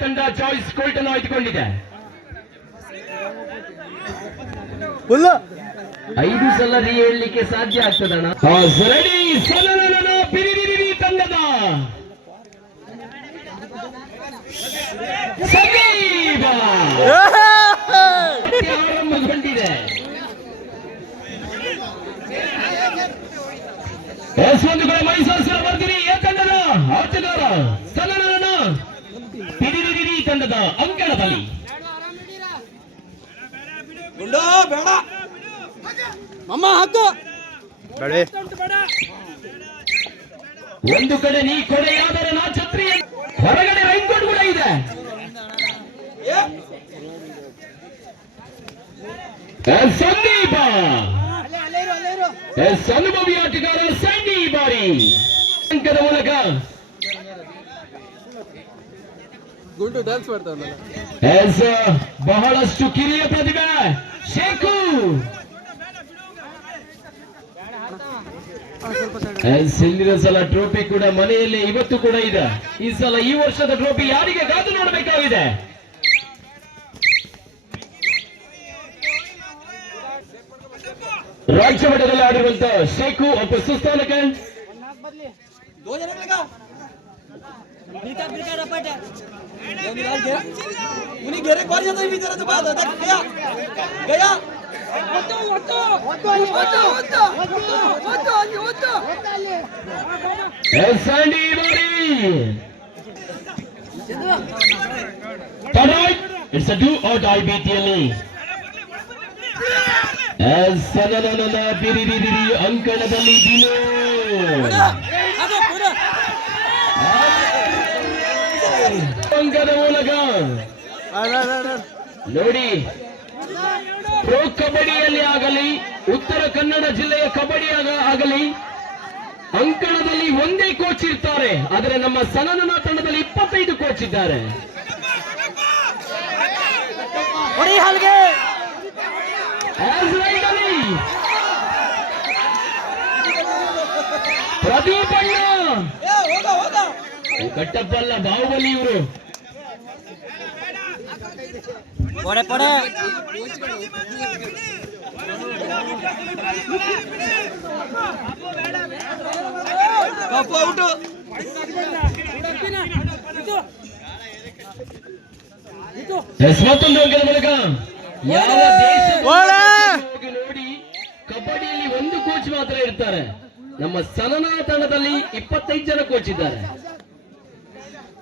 ತಂಡ choice colt ಅನ್ನು ಆಯ್ದುಕೊಂಡಿದೆ ಐದು ಸಲ ರೀ ಹೇಳಲಿಕ್ಕೆ ಸಾಧ್ಯ ಆಗ್ತದಣ್ಣ. ತಂಡದ. ಆರಂಭಗೊಂಡಿದೆ. ಎಸ್ ಒಂದು ಕಡೆ ಮೈಸೂರು ಬರ್ತೀರಿ ಏ ತಂಡದ ಆಟಗಾರ ಸಲನನ ಪಿರಿರಿರಿ ತಂಡದ ಅಂಕಣ ಬಲಿ ಗುಂಡು ಬೇಡ ಹಾಕು ಒಂದು ಕಡೆ ನೀ ಕೊಡೆಯಾದರೆ ನಾ ಛತ್ರಿ ಹೊರಗಡೆ ರೈನ್ಕೋಟ್ ಕೂಡ ಇದೆ. ಸಂದೀಪ. ಎಸ್ ಅನುಭವಿ ಆಟಗಾರ ಸಂಡಿ ಬಾರಿ. ಅಂಕದ ಮೂಲಕ. ಗುಂಡು ಡ್ಯಾನ್ಸ್ ಮಾಡ್ತಾ ಎಸ್ ಬಹಳಷ್ಟು ಕಿರಿಯ ಪ್ರತಿಭೆ. ಶೇಖು ಎಸ್ ಹಿಂದಿನ ಸಲ ಟ್ರೋಫಿ ಕೂಡ ಮನೆಯಲ್ಲಿ ಇವತ್ತು ಕೂಡ ಇದೆ. ಈ ಸಲ ಈ ವರ್ಷದ ಟ್ರೋಫಿ ಯಾರಿಗೆ ಗಾದು ನೋಡಬೇಕಾಗಿದೆ? ರಾಜ್ಯ ಮಟ್ಟದಲ್ಲಿ ಆಡಿರುವಂತ ಶೇಖು ಒಬ್ಬ ಸುಸ್ತಾನ ಗೆರೆ ಗಯಾ. ಇಟ್ಸ್ ಡೂ ಔಟ್ ಐ ಬಿ ಟಿಯಲ್ಲಿ ಸದನದ ಬಿರಿರಿರಿ ಅಂಕಣದಲ್ಲಿ ದಿನೋ ಅಂಕದ ಮೂಲಕ ನೋಡಿ ಪ್ರೋ ಕಬಡ್ಡಿಯಲ್ಲಿ ಆಗಲಿ ಉತ್ತರ ಕನ್ನಡ ಜಿಲ್ಲೆಯ ಕಬಡ್ಡಿ ಆಗಲಿ ಅಂಕಣದಲ್ಲಿ ಒಂದೇ ಕೋಚ್ ಇರ್ತಾರೆ. ಆದರೆ ನಮ್ಮ ಸನನನ ತಂಡದಲ್ಲಿ ಇಪ್ಪತ್ತೈದು ಕೋಚ್ ಇದ್ದಾರೆ. ಪ್ರದೀಪಣ್ಣ ಕಟ್ಟಪ್ಪಲ್ಲ ಬಾಹುಬಲಿ right ಅಲ್ಲಿ ಪ್ರದೀಪ್ ಅಣ್ಣ ಹೋಗ ಹೋಗ ಕಟ್ಟಪ್ಪ ಅಲ್ಲ ಬಾಹುಬಲಿ ಇವರು ಪಡೆ ಪಡೆ ಕಪ್ಪ ಔಟು ಮತ್ತೊಂದು ಅಂಕದ ಮೂಲಕ ಯಾವ ನೋಡಿ ಕಬಡ್ಡಿಯಲ್ಲಿ ಒಂದು ಕೋಚ್ ಮಾತ್ರ ಇರ್ತಾರೆ. ನಮ್ಮ ಸನನ ತಂಡದಲ್ಲಿ ಇಪ್ಪತ್ತೈದು ಜನ ಕೋಚ್ ಇದ್ದಾರೆ.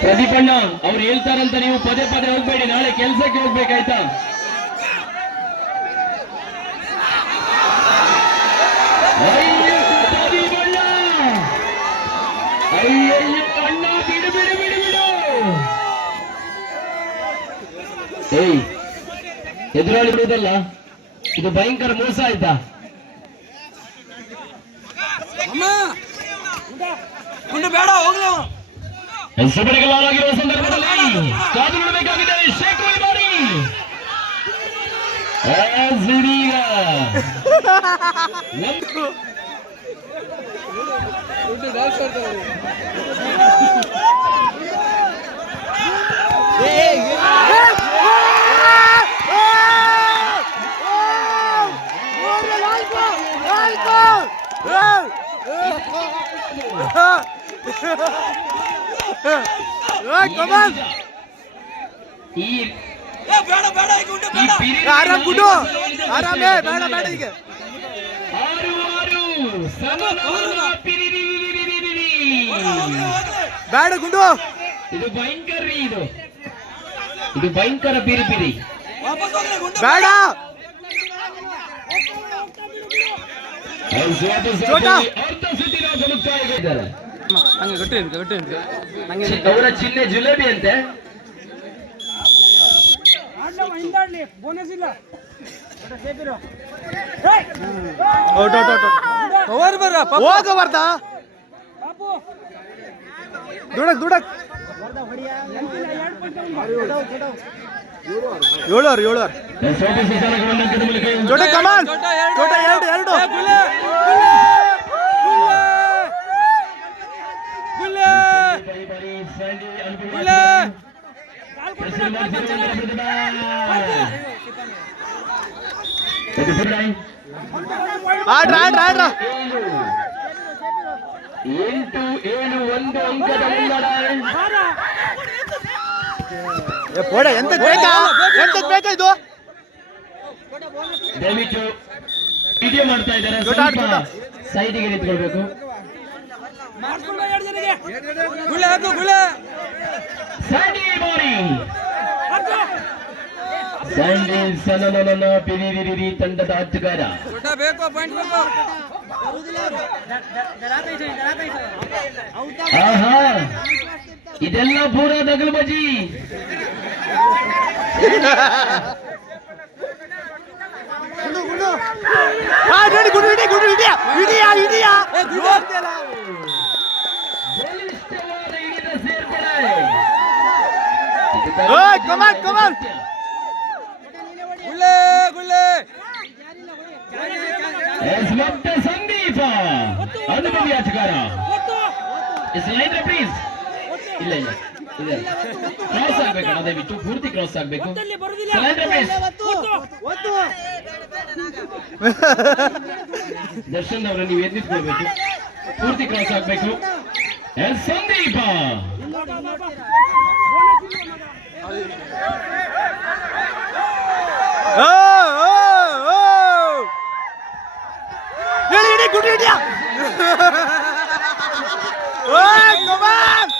ಪ್ರದೀಪಣ್ಣ ಅವ್ರು ಹೇಳ್ತಾರಂತ ನೀವು ಪದೇ ಪದೇ ಹೋಗ್ಬೇಡಿ ನಾಳೆ ಕೆಲ್ಸಕ್ಕೆ ಹೋಗ್ಬೇಕಾಯ್ತಾ? ಏಯ್ ಎದುರಾಳಿ ಬಿಡುವುದಲ್ಲ ಇದು ಭಯಂಕರ ಮೋಸ ಆಯ್ತಾ? ಅವ. ಹೆಸರುಗಳಿಗಳಾಗಿರುವ ಸಂದರ್ಭದಲ್ಲಿ ಕಾದು ನೋಡಬೇಕಾಗಿದೆ ಶೇಖ್ ಮಾಡಿ ಬಾರಿ As ಇದೀಗ ಒಂದು ಈ ಏ, ಬೇಡ ಬೇಡ ಈ ಗುಂಡು ಈ ಬೇಡ ಪಿರಿ- ಆರಾಮ್ ಗುಡ್ಡು ಆರಾಮೇ ಬೇಡ ಬೇಡ ಈಗ ಆರು ಆರು ಸಮಬಲ ಪಿರಿರಿರಿರಿರಿರಿರಿ. ಹೋಗ್ಲಿ, ಹೋಗ್ಲಿ. ಬೇಡ ಗುಂಡು ಇದು ಭಯಂಕರ ರೀ ಇದು ಇದು ಭಯಂಕರ ಪಿರಿ ಪಿರಿ ವಾಪಸ್ ಹೋಗ್ಲಿ ಗುಂಡು ಬೇಡ ಅವರ ಚಿಹ್ನೆ ಜಿಲೇಬಿ ಅಂತೆ. ಹೋಗ ವರ್ಧ. ದುಡಕ್ ದುಡಕ್. ಏಳು ಆರು ಏಳು ಆರು ಸೋಟು ಸುಧಾರಣೆಗಳನ್ನು ಅಂಕದ ಮೂಲಕ ಚೋಟ ಕಮಾನ್ ಚೋಟ ಎರಡು. ಚೋಟ ಎರಡು ಎರಡು ಏ, ಗುಲೆ, ಗುಲೆ, ಗುಲೆ, ಬಾರಿ ಬಾರಿ ಸ್ಯಾಂಡಿ ಅನುಭವ ಗುಲೆ. ಹೆಸರು ಮಾಡಿಸಿರುವಂತಹ ಪ್ರತಿಭಾ. ಇದು ಸುಳ್ಳಾಯ್. ಆಡ್ರ ಆಡ್ರ ಆಡ್ರ ಏಳು. ಎಂಟು ಏಳು ಒಂದು ಅಂಕದ ಮುನ್ನಡ. ಇದು? ದಯವಿಟ್ಟು ವಿಡಿಯೋ ಮಾಡ್ತಾ ಇದ್ದಾರೆ. ಸೈಡಿಗೆ ನಿಂತ್ಕೊಳ್ಬೇಕು. ತಂಡದ ಆಟಗಾರ ಬೇಕು ಪಾಯಿಂಟ್ ಬೇಕು. ಆಹಾ ಇದೆಲ್ಲ ಪೂರ ದಗಲು ಬಜಿ ಆ ನೋಡಿ ಗುಡು ಹಿಡಿ ಗುಡು ಸಂದೀಪ ಅನುಭವಿ ಆಟಗಾರ ಸ್ಲೈಡ್ ಪ್ಲೀಸ್ ಇಲ್ಲ ಇಲ್ಲ. ಕ್ರಾಸ್ ಕ್ರಾಸ್ ಆಗ್ಬೇಕಣ್ಣ ದಯವಿಟ್ಟು. ಪೂರ್ತಿ ಕ್ರಾಸ್ ಆಗ್ಬೇಕು. ದರ್ಶನ್ ಅವರ ನೀವು ಎದ್ದಿಸ್ಕೊಳ್ಬೇಕು ಪೂರ್ತಿ ಕ್ರಾಸ್ ಆಗ್ಬೇಕು. ಎಸ್ ಸಂದೀಪ. ಓ ಓ ಓ ಹೇಳಿ ಹಿಡಿ ಗುಡು ಹಿಡಿಯ ಓಯ್ come on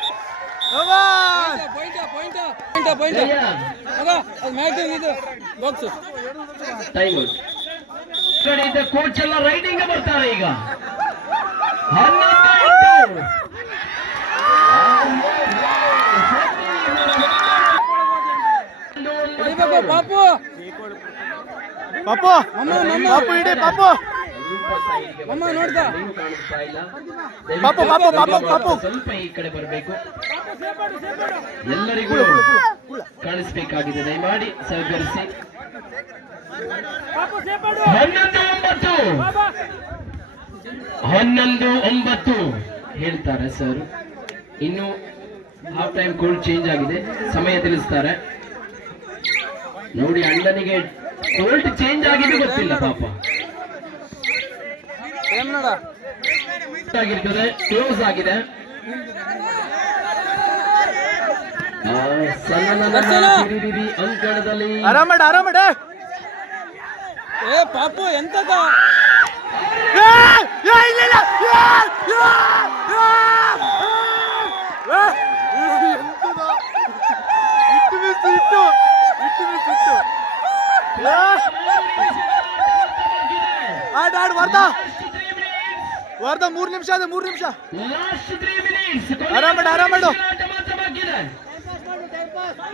come on point point point point ಜಯ ಮಗ ಅದು ಮ್ಯಾಟ್ ಇದು ಬಾಕ್ಸ್ ಟೈಮ್ ಔಟ್ ಕಡೆಯಿಂದ ಕೋಚ್ ಎಲ್ಲ ರೈಡಿಂಗ್ ಬರ್ತಾರೆ ಈಗ ಹನ್ನೊಂದು ಪಾಪು ಪಾಪು ಪಾಪು ಹಿಡಿ ಪಾಪು ಸ್ವಲ್ಪ ಈ ಕಡೆ ಬರಬೇಕು. ಎಲ್ಲರಿಗೂ ಕಾಣಿಸ್ಬೇಕಾಗಿದೆ. ದಯಮಾಡಿ ಸಹಕರಿಸಿ. ಹನ್ನೊಂದು ಒಂಬತ್ತು. ಹನ್ನೊಂದು ಒಂಬತ್ತು. ಹೇಳ್ತಾರೆ ಸರ್ ಇನ್ನು ಹಾಫ್ ಟೈಮ್ ಕೋಲ್ಡ್ ಚೇಂಜ್ ಆಗಿದೆ. ಸಮಯ ತಿಳಿಸ್ತಾರೆ. ನೋಡಿ ಅಣ್ಣನಿಗೆ ಕೋಲ್ಡ್ ಚೇಂಜ್ ಆಗಿದೆ ಗೊತ್ತಿಲ್ಲ ಪಾಪ. ಕ್ಲೋಸ್ ಆಗಿದೆ. ಅಂಕಣದಲ್ಲಿ ಆರಾಮಡ ಆರಾಮಡ ಏ ಪಾಪು ಎಂತದ? ಆಡ್ ಆಡ್ ವರ್ಧ ವರ್ಧ ಮೂರು ನಿಮಿಷ ಅದ ಮೂರು ನಿಮಿಷ. ಆರಾಮ ಆರಾಮ ಮಾಡು, ಆರಾಮ್.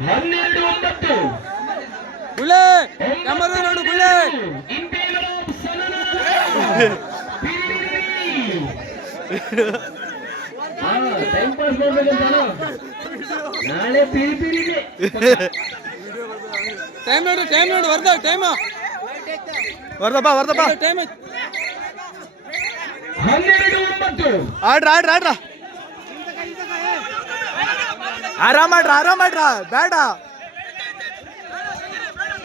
ಹನ್ನೆರಡು ಒಂಬತ್ತು. ಗುಳೆ ನೋಡು. ಹಾ, ಟೈಮ್ ಪಾಸ್ ಮಾಡ್ಬೇಕಂತಾನು ನಾಳೆ ಪಿರಿ ಪಿರಿನೇ ಟೈಮ್ ನೋಡು ಟೈಮ್ ನೋಡು ವರ್ದ ಟೈಮ್ ವರ್ದಪ್ಪ ಬಾ ವರ್ಧ ಬಾ. ಟೈಮ್ ಹನ್ನೆರಡು ಒಂಬತ್ತು. ಆಡ್ರ ಆಡ್ರ ಆಡ್ರ. ಆರಾಮ ಮಾಡ್ರ ಆರಾಮ ಮಾಡ್ರ ಬೇಡ.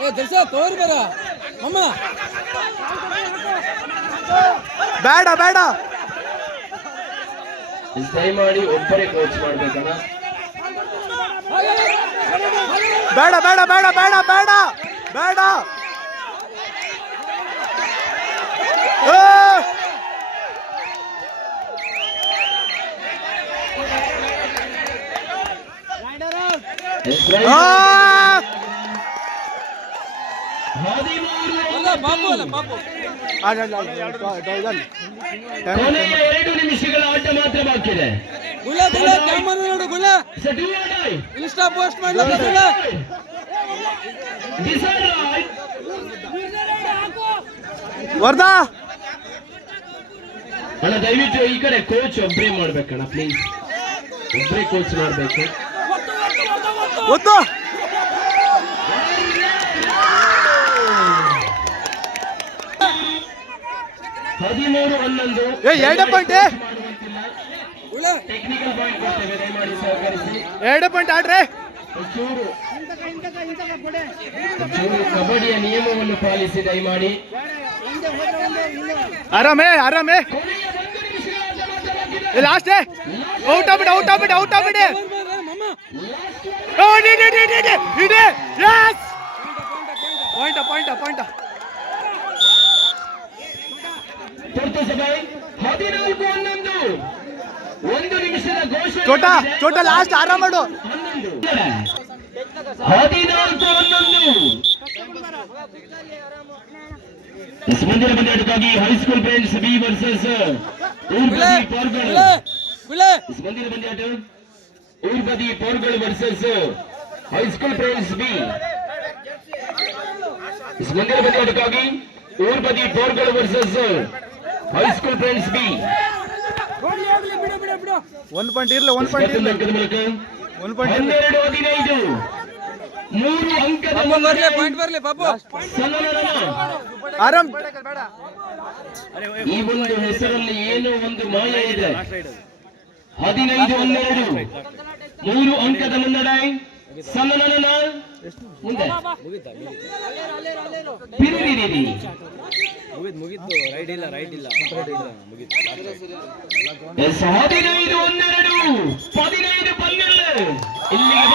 ಏ ದರ್ಶ ತೋರಿ ಬರ ಅಮ್ಮ. ಬೇಡ ಬೇಡ. ದಯಮಾಡಿ ಒಬ್ಬರೇ ಕೋಚ್ ಮಾಡ್ಬೇಕಣ್ಣ. ಬೇಡ ಬೇಡ ಬೇಡ ಬೇಡ ಬೇಡ. ಬೇಡ. ಏ! ಎರಡು ನಿಮಿಷಗಳ ಆಟ ಮಾತ್ರ ಬಾಕಿ ಇದೆ ಗುಲ ಕ್ಯಾಮರಾ ನೋಡು ಗುಲ. ಇನ್ಸ್ಟಾ ಪೋಸ್ಟ್ ಮಾಡ್ಲಕ್ಕ right. ವರ್ಧಾ ಅಣ್ಣ ದಯವಿಟ್ಟು ಈ ಕಡೆ ಕೋಚ್ ಒಬ್ಬರೇ ಮಾಡ್ಬೇಕಣ್ಣ ಪ್ಲೀಸ್ ಒಬ್ಬರೇ ಕೋಚ್ ಮಾಡ್ಬೇಕು ಒತ್ತು ಹದಿಮೂರು ಹನ್ನೊಂದು. ಎರಡೇ ಪಾಯಿಂಟ್ ಎರಡು ಟೆಕ್ನಿಕಲ್ ಪಾಯಿಂಟ್ ಕೊಡ್ತೇವೆ ದಯಮಾಡಿ ಸಹಕರಿಸಿ. ಎರಡೇ ಪಾಯಿಂಟ್ ಆಡ್ರಿ. ಕಬಡ್ಡಿಯ ನಿಯಮವನ್ನು ಪಾಲಿಸಿ ದಯಮಾಡಿ. ಆರಾಮೇ ಆರಾಮೇ. ಲಾಸ್ಟ್ ಔಟ್ ಆಗ್ಬಿಡಿ ಔಟ್ ಆಗ್ಬಿಡಿ ಔಟ್ ಇದೆ. ಲಾಸ್ಟ್ ಔಟ್ ಆಗ್ಬಿಡಿ ಔಟ್ ಆಗ್ಬಿಡಿ ಔಟ್ ಆಗ್ಬಿಡಿ ಯಸ್ ಪಾಯಿಂಟ್ ಪಾಯಿಂಟ್ ಪಾಯಿಂಟ್ ಹದಿನಾಲ್ಕು ಹನ್ನೊಂದು. ಒಂದು ನಿಮಿಷದ ಘೋಷಣೆ ಚೋಟ. ಚೋಟ ಲಾಸ್ಟ್ ಆರಾಮ ಮಾಡು ಹದಿನಾಲ್ಕು ಹನ್ನೊಂದು ಪೋರ್ಗಳು ಗುಳ ಗುಳ ಎಸ್ ಮಂದಿರ ಬಂದಿಯಾಟ ಊರ್ಬದಿ ಪೋರ್ಗಳು versus high school friends B ಮುಂದಿನ ಮಂದಿರ ಬಂದಿದ್ದಕ್ಕಾಗಿ ಊರ್ಬದಿ ಪೋರ್ಗಳು versus high school friends B ಒಂದ್ ಪಾಯಿಂಟ್ ಇರ್ಲಿ ಒಂದ್ ಪಾಯಿಂಟ್ ಇರ್ಲಿ. ಅಂಕದ ಮೂಲಕ ಒಂದ್ ಪಾಯಿಂಟ್ ಹನ್ನೆರಡು ಹದಿನೈದು. ಮೂರು ಅಂಕದ ಬರ್ಲಿ ಪಾಯಿಂಟ್ ಬರಲಿ ಬಾಬು. ಆರಾಮ್. ಈ ಒಂದು ಹೆಸರಲ್ಲಿ ಏನೋ ಒಂದು ಮಾಯ ಇದೆ. ಹದಿನೈದು ಹನ್ನೆರಡು. ಮೂರು ಅಂಕದ ಮುನ್ನಡೆ. ಸಮನನನ ಮುಂದೆ. ಬಿರಿರಿರಿರಿ. ಎಸ್ ಹದಿನೈದು ಹನ್ನೆರಡು ಹದಿನೈದು ಪನ್ನೆರಡು. ಇಲ್ಲಿಗೆ